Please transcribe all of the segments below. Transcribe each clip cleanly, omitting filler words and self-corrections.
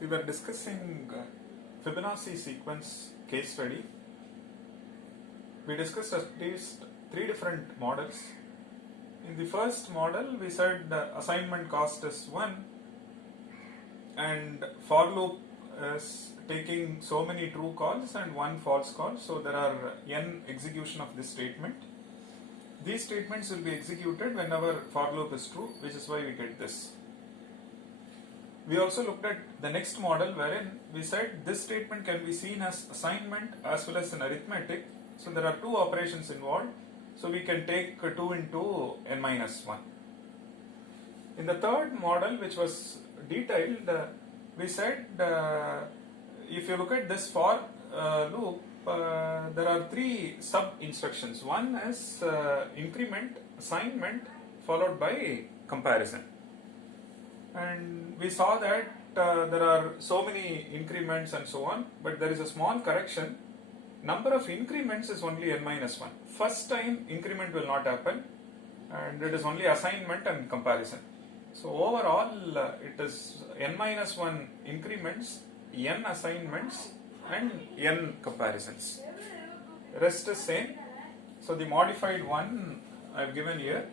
We were discussing Fibonacci sequence case study. We discussed at least 3 different models. In the first model, we said the assignment cost is 1 and for loop is taking so many true calls and 1 false call. So there are n execution of this statement. These statements will be executed whenever for loop is true, which is why we get this. We also looked at the next model wherein we said this statement can be seen as assignment as well as an arithmetic. So there are 2 operations involved. So we can take 2 into n minus 1. In the third model, which was detailed, we said if you look at this for loop, there are 3 sub instructions. One is increment, assignment, followed by comparison. And we saw that there are so many increments and so on, but there is a small correction. Number of increments is only n minus 1. First time increment will not happen, and it is only assignment and comparison. So overall it is n minus 1 increments, n assignments and n comparisons. Rest is same. So the modified one I have given here.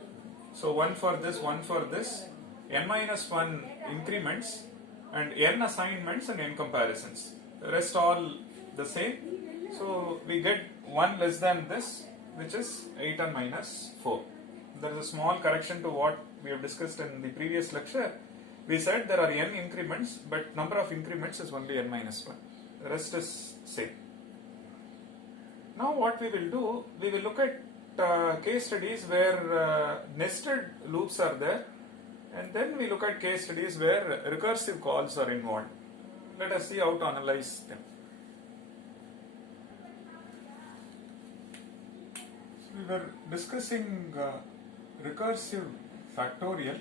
So 1 for this, 1 for this, n minus 1 increments and n assignments and n comparisons. The rest all the same. So we get 1 less than this, which is 8n minus 4. There is a small correction to what we have discussed in the previous lecture. We said there are n increments, but number of increments is only n minus 1. The rest is same. Now what we will do, we will look at case studies where nested loops are there, and then we look at case studies where recursive calls are involved. Let us see how to analyze them. So we were discussing recursive factorial.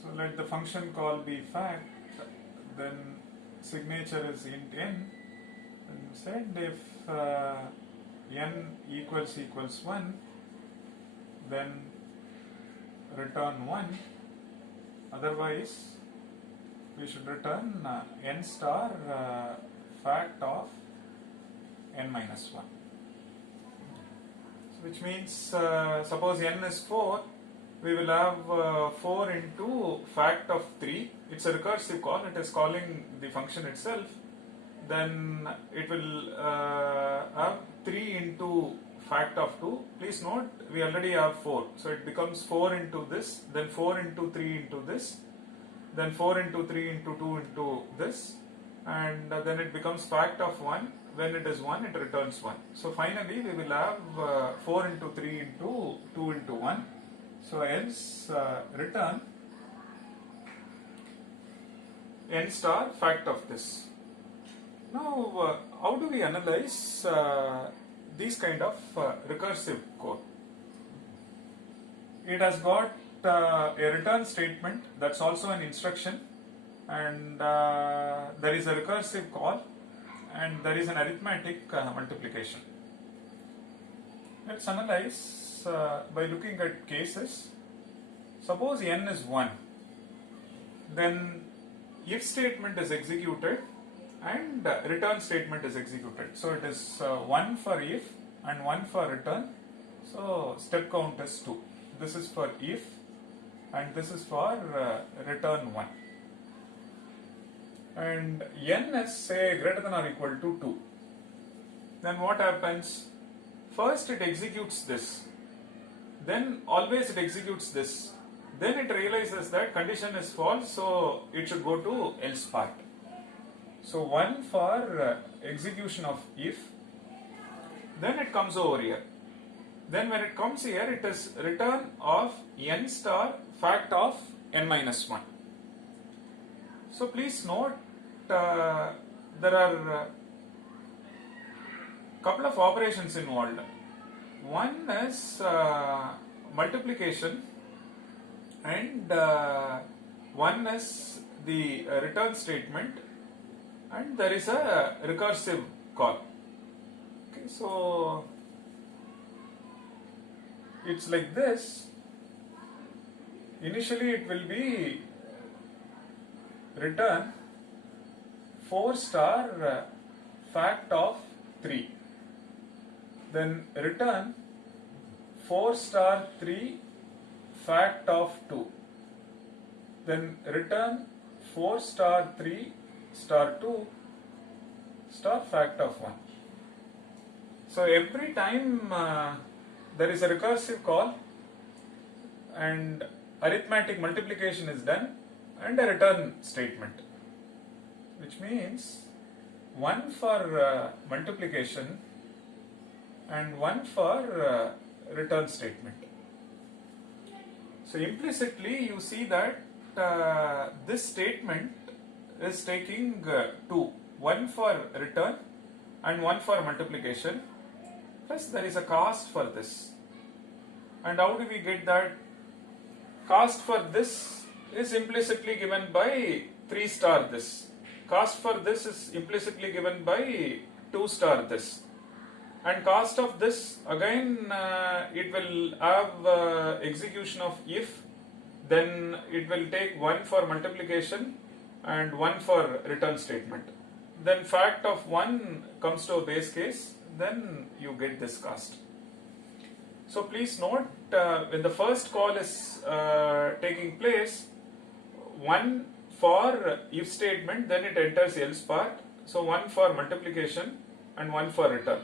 So let the function call be fact, then signature is int n. And said if n equals 1, then return 1. Otherwise, we should return n star fact of n minus 1. So which means suppose n is 4, we will have 4 into fact of 3. It's a recursive call, it is calling the function itself. Then it will have 3 into fact of 2. Please note, we already have 4. So it becomes 4 into this, then 4 into 3 into this, then 4 into 3 into 2 into this, and then it becomes fact of 1. When it is 1, it returns 1. So finally we will have 4 into 3 into 2 into 1. So else return n star fact of this. Now how do we analyze these kind of recursive code? It has got a return statement that's also an instruction, and there is a recursive call, and there is an arithmetic multiplication. Let's analyze by looking at cases. Suppose n is 1, then if statement is executed and return statement is executed. So it is 1 for if and 1 for return. So step count is 2. This is for if and this is for return 1. And n is say greater than or equal to 2. Then what happens? First it executes this. Then always it executes this. Then it realizes that condition is false, so it should go to else part. So 1 for execution of if, then it comes over here. Then when it comes here, it is return of n star fact of n minus 1. So please note there are couple of operations involved. One is multiplication, and one is the return statement, and there is a recursive call. Okay, so it's like this. Initially it will be return 4 star fact of 3, then return 4 star 3 fact of 2, then return 4 star 3 star 2 star fact of 1. So every time there is a recursive call and arithmetic multiplication is done and a return statement, which means one for multiplication and one for return statement. So implicitly you see that this statement is taking two, one for return and one for multiplication, plus there is a cost for this. And how do we get that? Cost for this is implicitly given by 3 star this. Cost for this is implicitly given by 2 star this. And cost of this, again it will have execution of if, then it will take one for multiplication and one for return statement. Then fact of 1 comes to a base case, then you get this cost. So please note, when the first call is taking place, one for if statement, then it enters else part. So one for multiplication and one for return,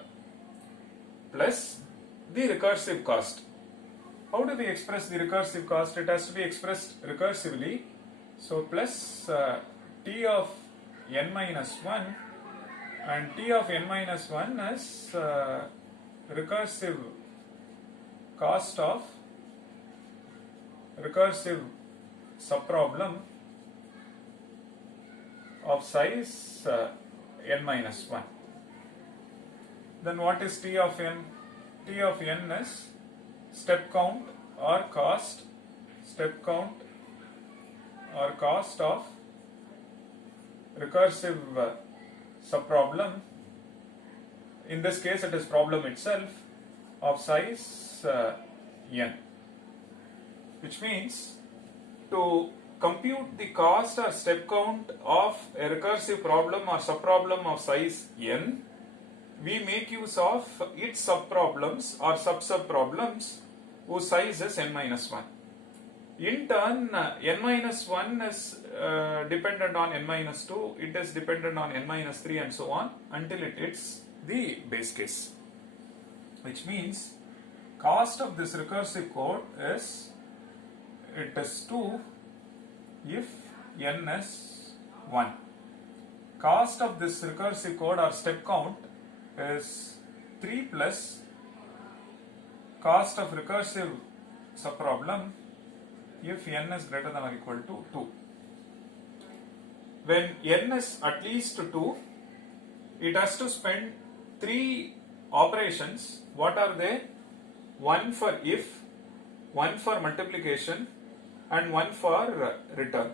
plus the recursive cost. How do we express the recursive cost? It has to be expressed recursively. So plus t of n minus 1, and t of n minus 1 is recursive cost of recursive subproblem of size n minus 1. Then what is t of n? T of n is step count or cost, step count or cost of recursive subproblem. In this case it is problem itself of size n, which means to compute the cost or step count of a recursive problem or subproblem of size n, we make use of its subproblems or sub-subproblems whose size is n minus 1. In turn, n minus 1 is dependent on n minus 2, it is dependent on n minus 3 and so on until it hits the base case. Which means cost of this recursive code is, it is 2 if n is 1. Cost of this recursive code or step count is 3 plus cost of recursive subproblem if n is greater than or equal to 2. When n is at least 2, it has to spend 3 operations. What are they? One for if, one for multiplication and one for return.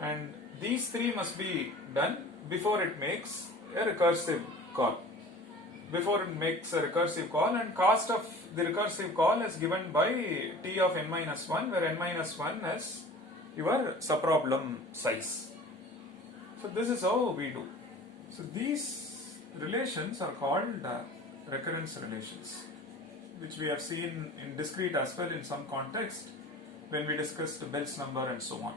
And these 3 must be done before it makes a recursive call. Before it makes a recursive call, and cost of the recursive call is given by t of n minus 1, where n minus 1 is your subproblem size. So this is how we do. So these relations are called recurrence relations, which we have seen in discrete as well in some context when we discussed Bell's number and so on.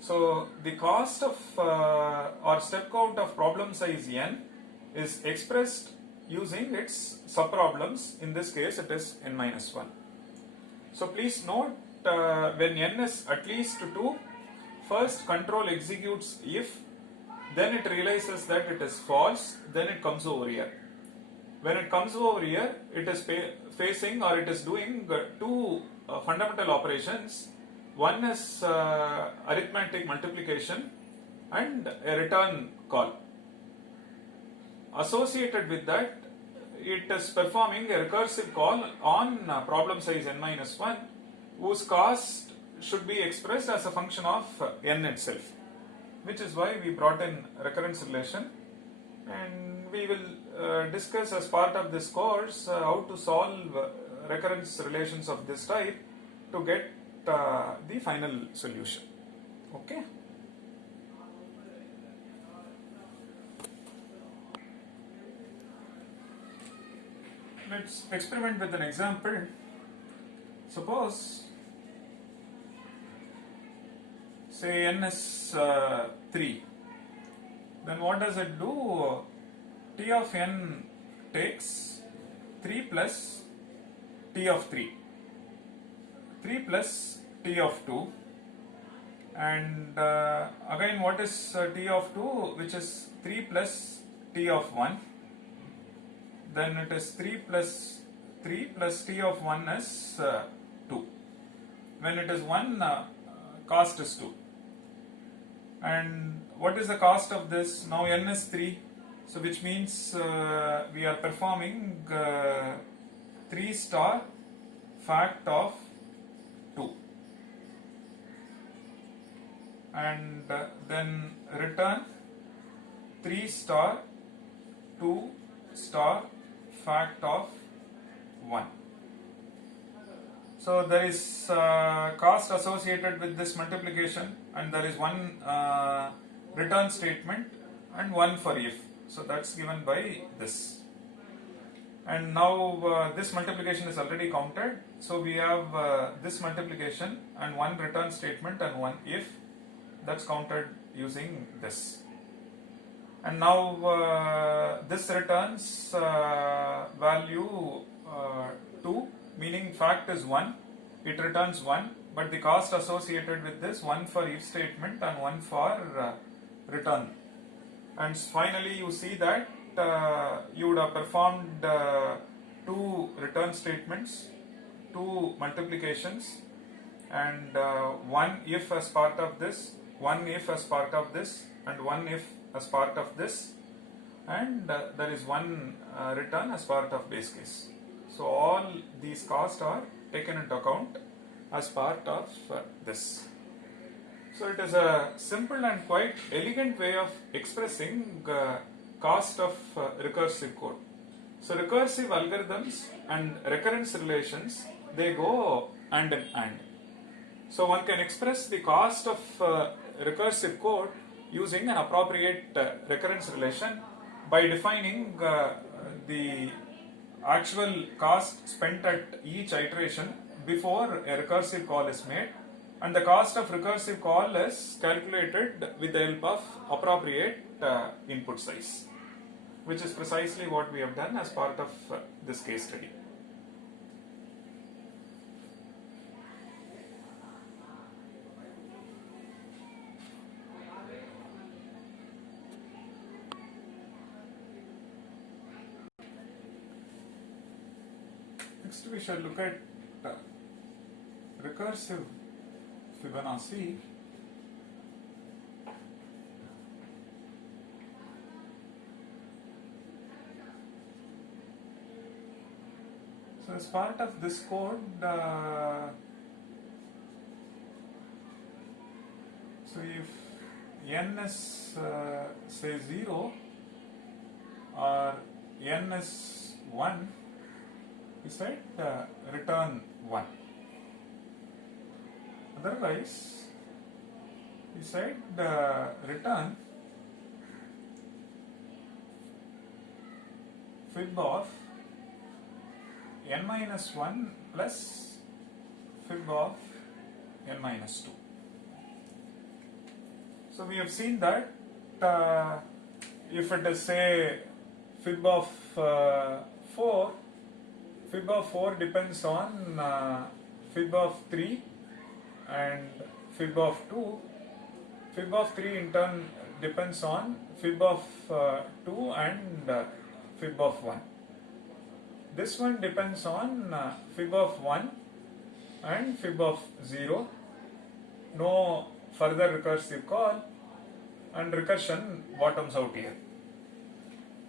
So the cost of or step count of problem size n is expressed using its subproblems. In this case it is n minus 1. So please note, when n is at least 2, first control executes if, then it realizes that it is false, then it comes over here. When it comes over here, it is facing or it is doing 2 fundamental operations. One is arithmetic multiplication and a return call. Associated with that, it is performing a recursive call on problem size n minus 1, whose cost should be expressed as a function of n itself, which is why we brought in recurrence relation, and we will discuss as part of this course how to solve recurrence relations of this type to get the final solution. Okay. Let's experiment with an example. Suppose, say n is 3. Then what does it do? T of n takes 3 plus T of 3, 3 plus T of 2, and again what is T of 2, which is 3 plus T of 1. Then it is 3 plus T of 1 is 2. When it is 1, cost is 2. And what is the cost of this? Now n is 3, so which means we are performing 3 star fact of 2, and then return 3 star 2 star fact of 1. So there is cost associated with this multiplication, and there is one return statement and one for if. So that's given by this. And now this multiplication is already counted. So we have this multiplication and one return statement and one if. That's counted using this. And now this returns value 2, meaning fact is 1. It returns 1, but the cost associated with this, one for if statement and one for return. And finally you see that you would have performed 2 return statements, 2 multiplications, and one if as part of this, one if as part of this, and one if as part of this, and there is one return as part of base case. So all these costs are taken into account as part of this. So it is a simple and quite elegant way of expressing cost of recursive code. So recursive algorithms and recurrence relations, they go hand in hand. So one can express the cost of recursive code using an appropriate recurrence relation by defining the actual cost spent at each iteration before a recursive call is made, and the cost of recursive call is calculated with the help of appropriate input size, which is precisely what we have done as part of this case study. Next we shall look at recursive Fibonacci. So as part of this code, so if n is say 0 or n is 1, we said return 1. Otherwise, we said return fib of n minus 1 plus fib of n minus 2. So we have seen that if it is say fib of 4, fib of 4 depends on fib of 3 and fib of 2. Fib of 3 in turn depends on fib of 2 and fib of 1. This one depends on fib of 1 and fib of 0. No further recursive call, and recursion bottoms out here.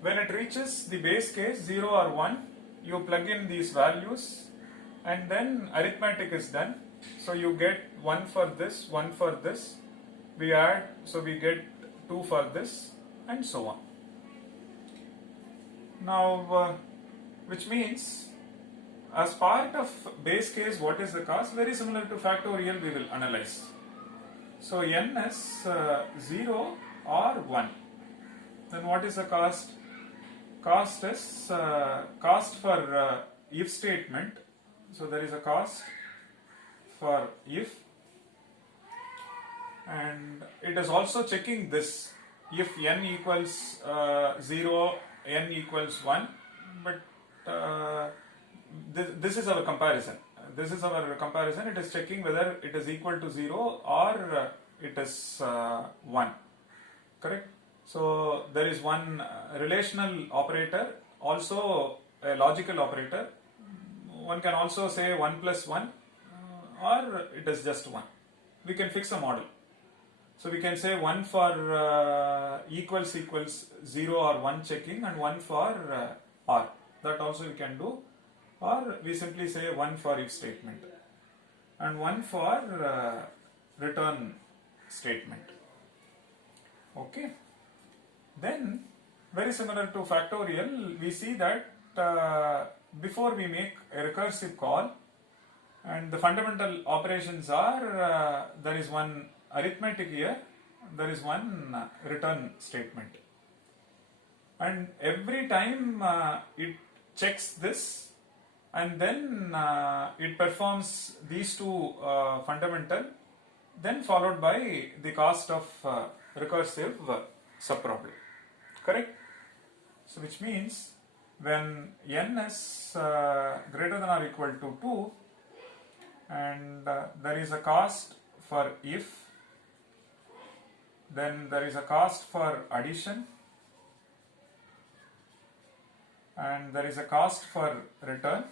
When it reaches the base case 0 or 1, you plug in these values and then arithmetic is done. So you get 1 for this, 1 for this, we add, so we get 2 for this, and so on. Now, which means as part of base case, what is the cost? Very similar to factorial, we will analyze. So n is 0 or 1. Then what is the cost? Cost is cost for if statement. So there is a cost for if, and it is also checking this if n equals 0, n equals 1, but this is our comparison. This is our comparison. It is checking whether it is equal to 0 or it is 1. Correct? So there is one relational operator, also a logical operator. One can also say 1 plus 1 or it is just 1. We can fix a model. So we can say 1 for equals 0 or 1 checking, and 1 for or. That also we can do. Or we simply say 1 for if statement and 1 for return statement. Okay. Then, very similar to factorial, we see that before we make a recursive call, and the fundamental operations are there is one arithmetic here, there is one return statement, and every time it checks this, and then it performs these two fundamental, then followed by the cost of recursive subproblem. Correct? So which means when n is greater than or equal to 2, and there is a cost for if, then there is a cost for addition, and there is a cost for return,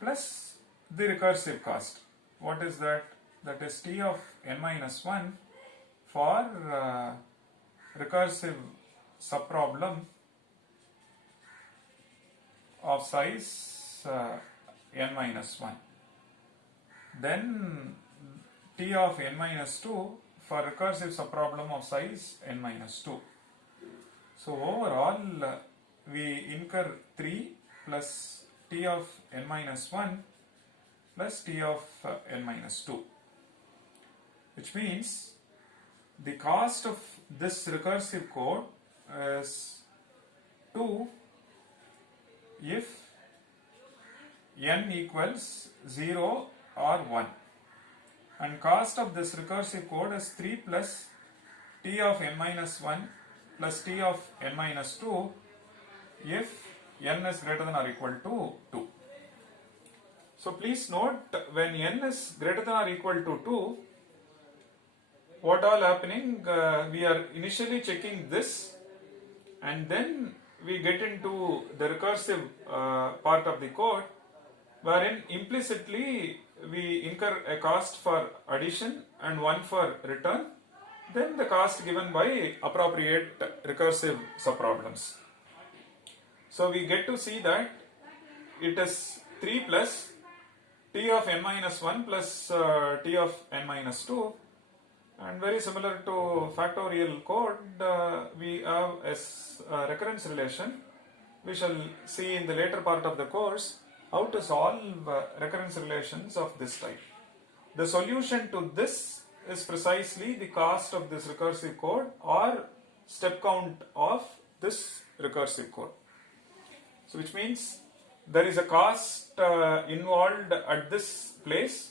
plus the recursive cost. What is that? That is t of n minus 1 for recursive subproblem of size n minus 1. Then t of n minus 2 for recursive subproblem of size n minus 2. So overall we incur 3 plus t of n minus 1 plus t of n minus 2, which means the cost of this recursive code is 2 if n equals 0 or 1, and cost of this recursive code is 3 plus t of n minus 1 plus t of n minus 2 if n is greater than or equal to 2. So please note, when n is greater than or equal to 2, what all happening? We are initially checking this, and then we get into the recursive part of the code, wherein implicitly we incur a cost for addition and one for return, then the cost given by appropriate recursive subproblems. So we get to see that it is 3 plus t of n minus 1 plus t of n minus 2, and very similar to factorial code, we have a recurrence relation. We shall see in the later part of the course how to solve recurrence relations of this type. The solution to this is precisely the cost of this recursive code or step count of this recursive code. So which means there is a cost involved at this place,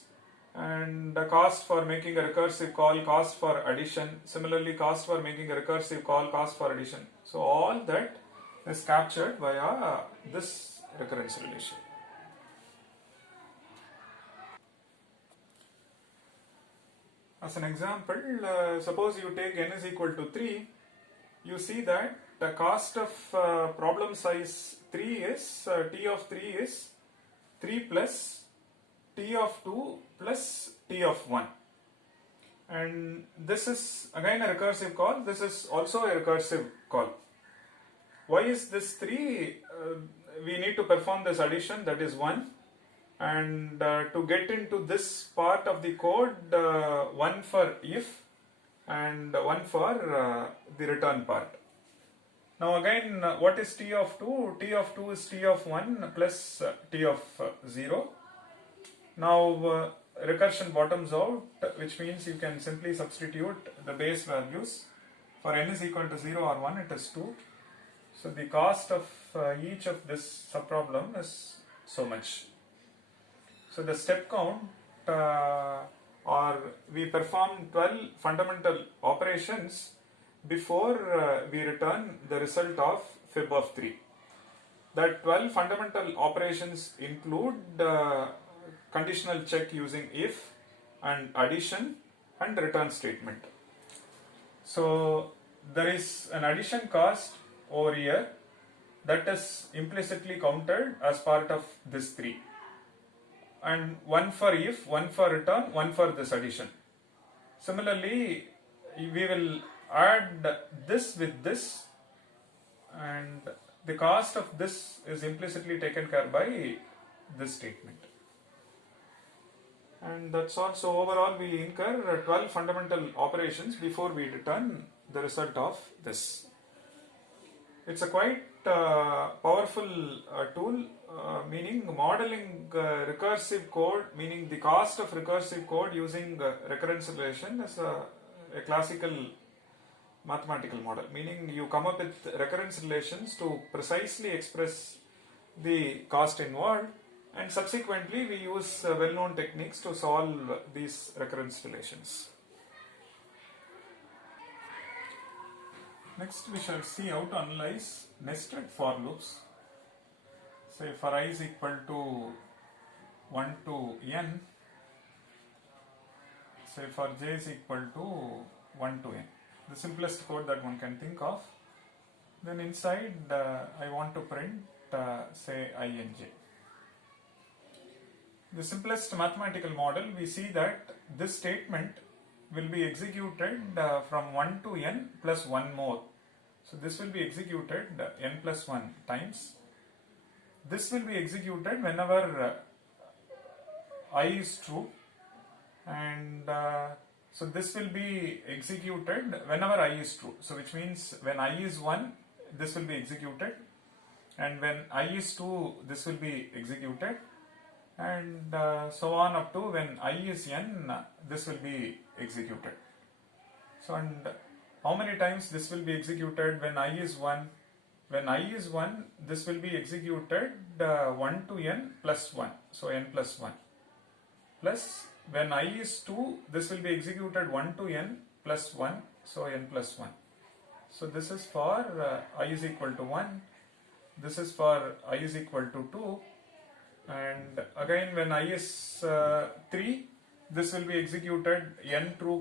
and the cost for making a recursive call, cost for addition, similarly cost for making a recursive call, cost for addition. So all that is captured via this recurrence relation. As an example, suppose you take n is equal to 3, you see that the cost of problem size 3 is, t of 3 is 3 plus t of 2 plus t of 1. And this is again a recursive call, this is also a recursive call. Why is this 3? We need to perform this addition, that is 1. And to get into this part of the code, 1 for if and 1 for the return part. Now again, what is t of 2? T of 2 is t of 1 plus t of 0. Now recursion bottoms out, which means you can simply substitute the base values. For n is equal to 0 or 1, it is 2. So the cost of each of this subproblem is so much. So the step count, or we perform 12 fundamental operations before we return the result of fib of 3. That 12 fundamental operations include conditional check using if and addition and return statement. So there is an addition cost over here that is implicitly counted as part of this 3, and one for if, one for return, one for this addition. Similarly, we will add this with this, and the cost of this is implicitly taken care by this statement. And that's all. So overall we incur 12 fundamental operations before we return the result of this. It's a quite powerful tool, meaning modeling recursive code, meaning the cost of recursive code using recurrence relation is a classical mathematical model, meaning you come up with recurrence relations to precisely express the cost involved, and subsequently we use well-known techniques to solve these recurrence relations. Next we shall see how to analyze nested for loops. Say for I is equal to 1 to n, say for j is equal to 1 to n. The simplest code that one can think of. Then inside I want to print say I and j. The simplest mathematical model, we see that this statement will be executed from 1 to n plus 1 more. So this will be executed n plus 1 times. This will be executed whenever I is true, and so this will be executed whenever I is true. So which means when I is 1, this will be executed, and when I is 2, this will be executed, and so on up to when I is n, this will be executed. So, and how many times this will be executed when I is 1? When I is 1, this will be executed 1 to n plus 1, so n plus 1. Plus when I is 2, this will be executed 1 to n plus 1, so n plus 1. So this is for I is equal to 1, this is for I is equal to 2, and again when I is 3, this will be executed n true